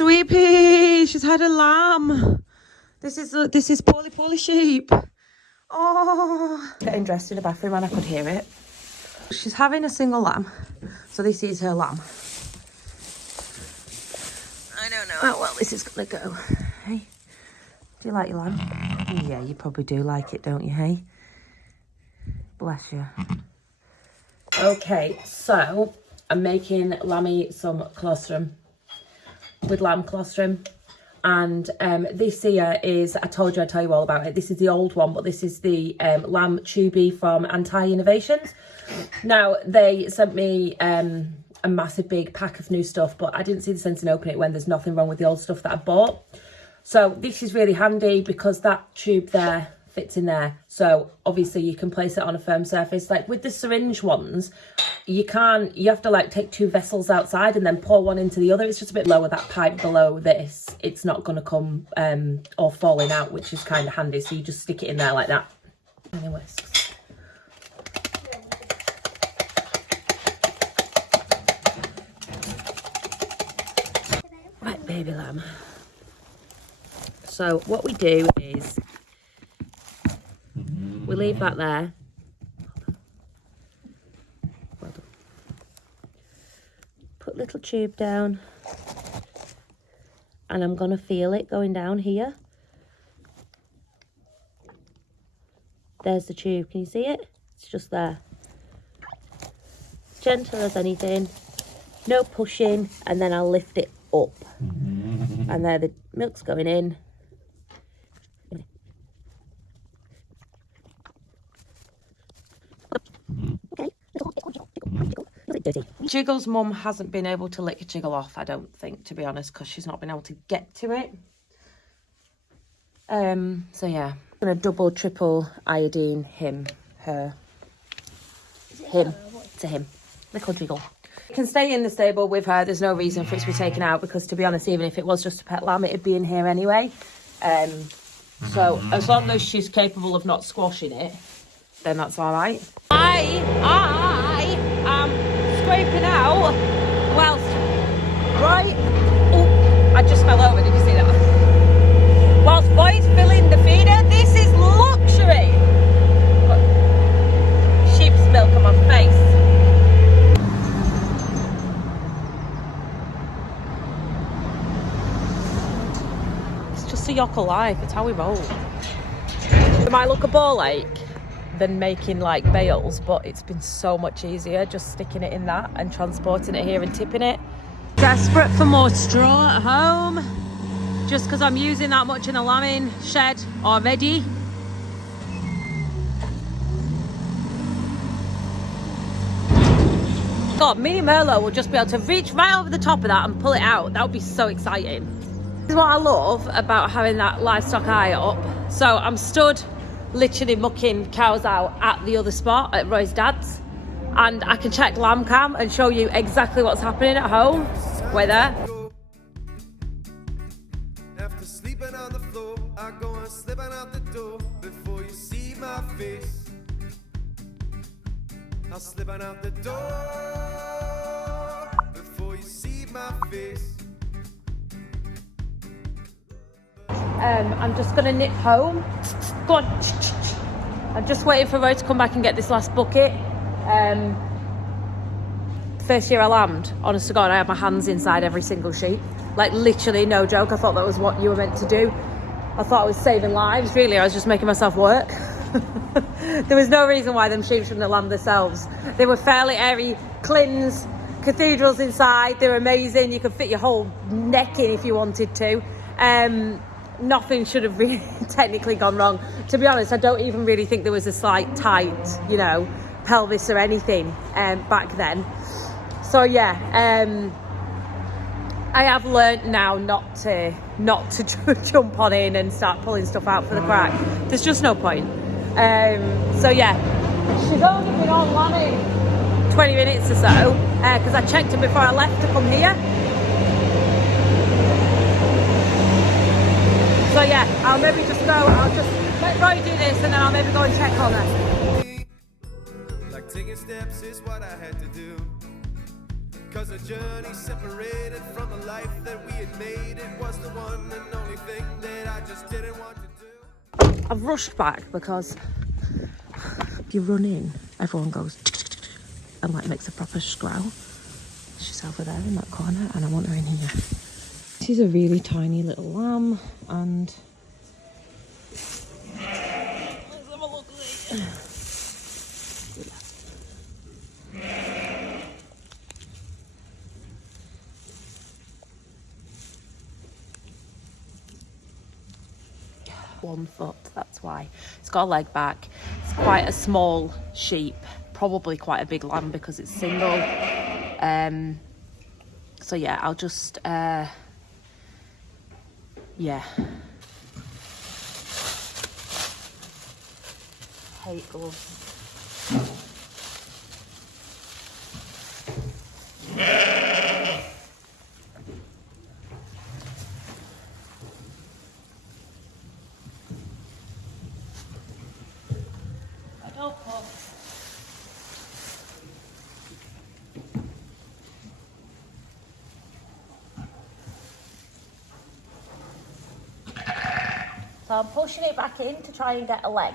Sweet pea, she's had a lamb. This is Poorly sheep. Oh, getting dressed in the bathroom and I could hear it. She's having a single lamb, so this is her lamb. I don't know how well this is gonna go. Hey, do you like your lamb? Yeah, you probably do like it, don't you? Hey, bless you. Okay, so I'm making Lammy some colostrum with lamb colostrum. And this here is, I told you I'd tell you all about it. This is the old one, but this is the lamb chubby from Anti-Innovations. Now, they sent me a massive big pack of new stuff, but I didn't see the sense in opening it when there's nothing wrong with the old stuff that I bought. So this is really handy because that tube there fits in there. So obviously you can place it on a firm surface. Like with the syringe ones, you have to like take two vessels outside and then pour one into the other. It's just a bit lower, that pipe below this. It's not going to come all falling out, which is kind of handy. So you just stick it in there like that. And it whisks. Right, baby lamb. So what we do is we leave that there. Well done. Put little tube down. And I'm going to feel it going down here. There's the tube. Can you see it? It's just there. Gentle as anything. No pushing. And then I'll lift it up. And there the milk's going in. Jiggle's mum hasn't been able to lick Jiggle off, I don't think, to be honest, because she's not been able to get to it. So yeah, I'm gonna double, triple iodine him. Little Jiggle. It can stay in the stable with her. There's no reason for it to be taken out because, to be honest, even if it was just a pet lamb, it'd be in here anyway. So as long as she's capable of not squashing it, then that's all right. I am scraping out whilst right. Oh, I just fell over. Did you see that? Whilst boys filling the feeder, this is luxury. Sheep's milk on my face. It's just a yokel life. It's how we roll. It might look a ball ache than making like bales, but it's been so much easier just sticking it in that and transporting it here and tipping it. Desperate for more straw at home, just because I'm using that much in the lambing shed already. God, me and Merlot will just be able to reach right over the top of that and pull it out. That would be so exciting. This is what I love about having that livestock eye up. So I'm stood literally mucking cows out at the other spot at Roy's dad's, and I can check lamb cam and show you exactly what's happening at home. Wait there. After sleeping on the floor, I go and slipping out the door before you see my face. I'm slipping out the door before you see my face. I'm just gonna nip home. Go on. I'm just waiting for Roy to come back and get this last bucket. First year I lambed, honest to God, I had my hands inside every single sheep. Like literally, no joke. I thought that was what you were meant to do. I thought I was saving lives. Really, I was just making myself work. There was no reason why them sheep shouldn't have lambed themselves. They were fairly airy, clins, cathedrals inside. They were amazing. You could fit your whole neck in if you wanted to. Nothing should have really technically gone wrong. To be honest, I don't even really think there was a slight tight, pelvis or anything back then. So yeah, I have learnt now not to jump on in and start pulling stuff out for the crack. There's just no point. So yeah, she's only been on lambing 20 minutes or so because I checked her before I left to come here. So yeah, I'll maybe just go, I'll just let Roy do this and then I'll maybe go and check on her. Like taking steps is what I had to do. 'Cause a journey separated from the life that we had made. It was the one and only thing that I just didn't want to do. I've rushed back because if you run in, everyone goes and like makes a proper scrowl. She's over there in that corner and I want her in here. She's a really tiny little lamb and let's have a look at it. One foot, that's why. It's got a leg back. It's quite a small sheep, probably quite a big lamb because it's single. So yeah, I'll just yeah. Hate gloves. So I'm pushing it back in to try and get a leg.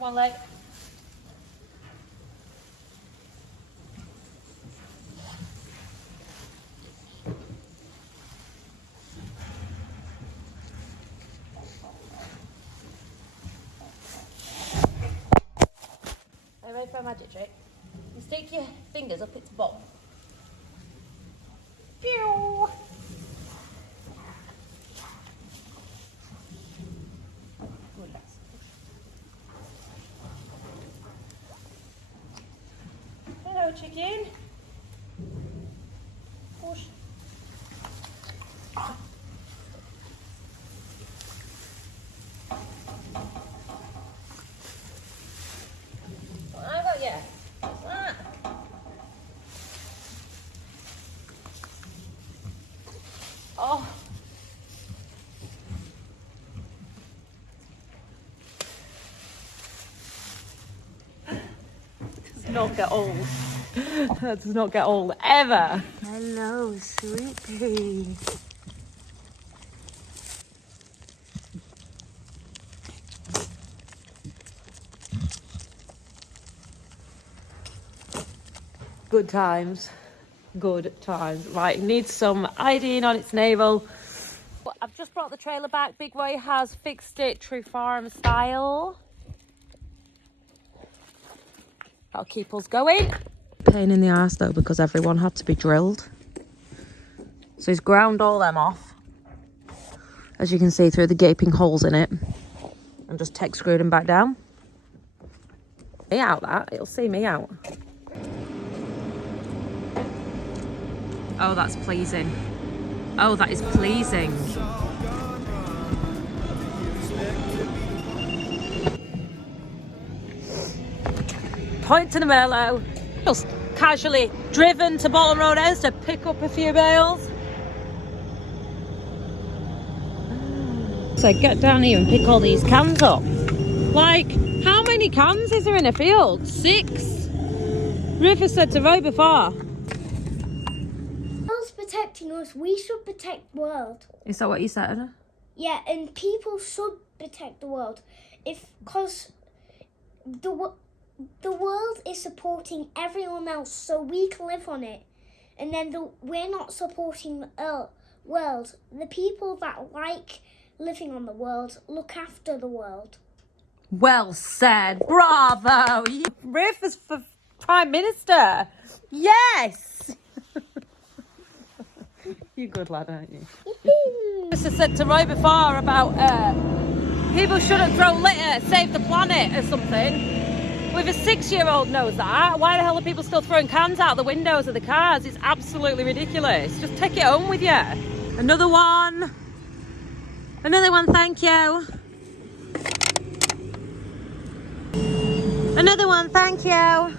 One leg. Are you ready for a magic trick? You stick your fingers up its bum. Pew! Good. Hello, chicken. Push. What I got you? What's that? Oh. Does not get old. That does not get old ever. Hello, sweetie. Good times. Good times. Right, it needs some iodine on its navel. I've just brought the trailer back. Big Way has fixed it true farm style. That'll keep us going. Pain in the arse though, because everyone had to be drilled. So he's ground all them off, as you can see through the gaping holes in it, and just tech screwed them back down. Me out that, it'll see me out. Oh, that's pleasing. Oh, that is pleasing. Point to the Merlot. Just casually driven to Bolton Road Ends to pick up a few bales. So get down here and pick all these cans up. Like, how many cans is there in a field? 6? River said to row before. Protecting us, we should protect the world. Is that what you said? Yeah, and people should protect the world, because the world is supporting everyone else, so we can live on it. And then we're not supporting the world. The people that like living on the world look after the world. Well said, bravo! Riff is for Prime Minister. Yes. You're good lad, aren't you? Mr. said to Roy before about people shouldn't throw litter, save the planet or something. Well, if a 6-year-old knows that, why the hell are people still throwing cans out the windows of the cars? It's absolutely ridiculous. Just take it home with you. Another one. Another one, thank you. Another one, thank you.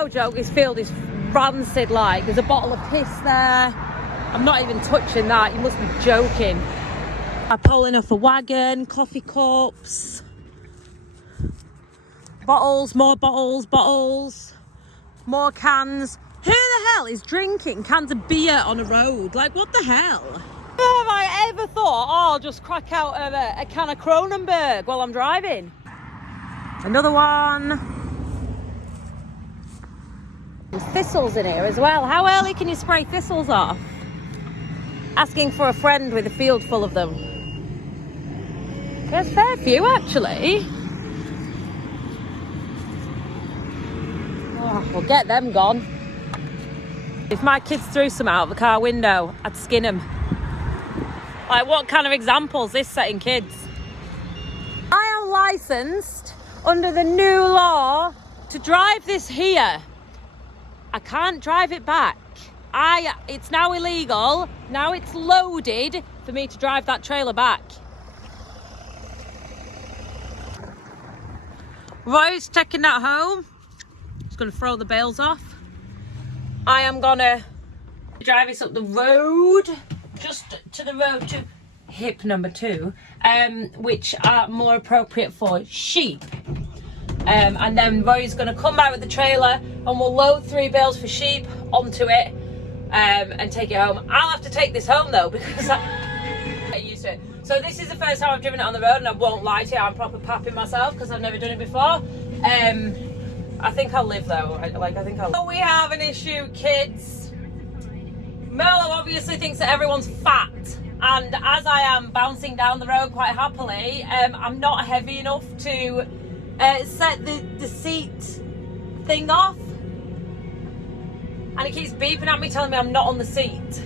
No joke, this field is rancid like. There's a bottle of piss there. I'm not even touching that. You must be joking. I'm pulling off a wagon, coffee cups, bottles, more bottles, more cans. Who the hell is drinking cans of beer on a road? Like, what the hell? Have I ever thought, oh, I'll just crack out a can of Kronenberg while I'm driving? Another one. There's thistles in here as well. How early can you spray thistles off? Asking for a friend with a field full of them. There's a fair few actually. Oh, we'll get them gone. If my kids threw some out of the car window, I'd skin them. Like, what kind of example is this setting kids? I am licensed under the new law to drive this here. I can't drive it back. It's now illegal. Now it's loaded for me to drive that trailer back. Roy's taking that home. He's going to throw the bales off. I am going to drive this up the road, just to the road to hip number 2, which are more appropriate for sheep. And then Roy's going to come back with the trailer and we'll load 3 bales for sheep onto it and take it home. I'll have to take this home though because I get used to it. So this is the first time I've driven it on the road and I won't lie to you, I'm proper papping myself because I've never done it before. I think I'll live though. I think I'll. Oh, we have an issue, kids. Merlo obviously thinks that everyone's fat, and as I am bouncing down the road quite happily, I'm not heavy enough to set the seat thing off, and it keeps beeping at me telling me I'm not on the seat.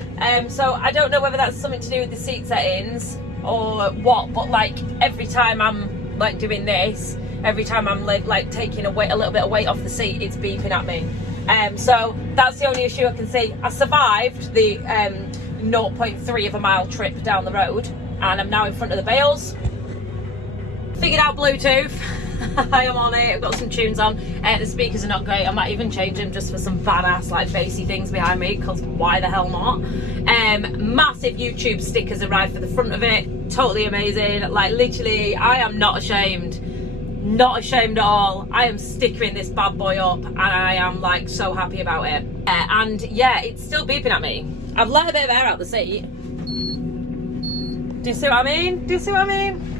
So I don't know whether that's something to do with the seat settings or what, but like every time I'm like doing this, every time I'm like taking a little bit of weight off the seat, it's beeping at me. So that's the only issue I can see. I survived the 0.3 of a mile trip down the road, and I'm now in front of the bales. Figured out Bluetooth. I am on it. I've got some tunes on. The speakers are not great. I might even change them just for some badass like bassy things behind me, because why the hell not? Massive YouTube stickers arrived for the front of it. Totally amazing. Like literally, I am not ashamed. Not ashamed at all. I am stickering this bad boy up and I am like so happy about it. And yeah, it's still beeping at me. I've let a bit of air out the seat. Do you see what I mean?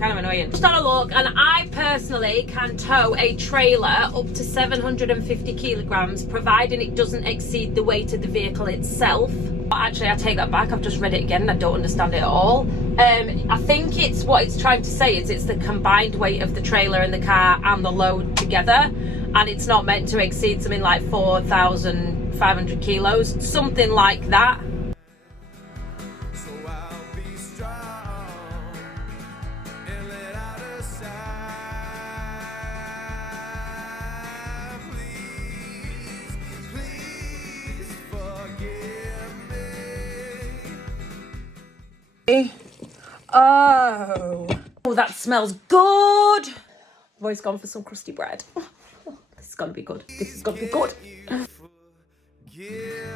Kind of annoying. Just had a look, and I personally can tow a trailer up to 750 kilograms providing it doesn't exceed the weight of the vehicle itself. But actually I take that back, I've just read it again and I don't understand it at all. I think it's what it's trying to say is it's the combined weight of the trailer and the car and the load together, and it's not meant to exceed something like 4,500 kilos, something like that. So I'll be strong and let out a sigh. Please, please forgive me. Oh, that smells good. Roy's gone for some crusty bread. This is gonna be good. This is gonna be good. Forgive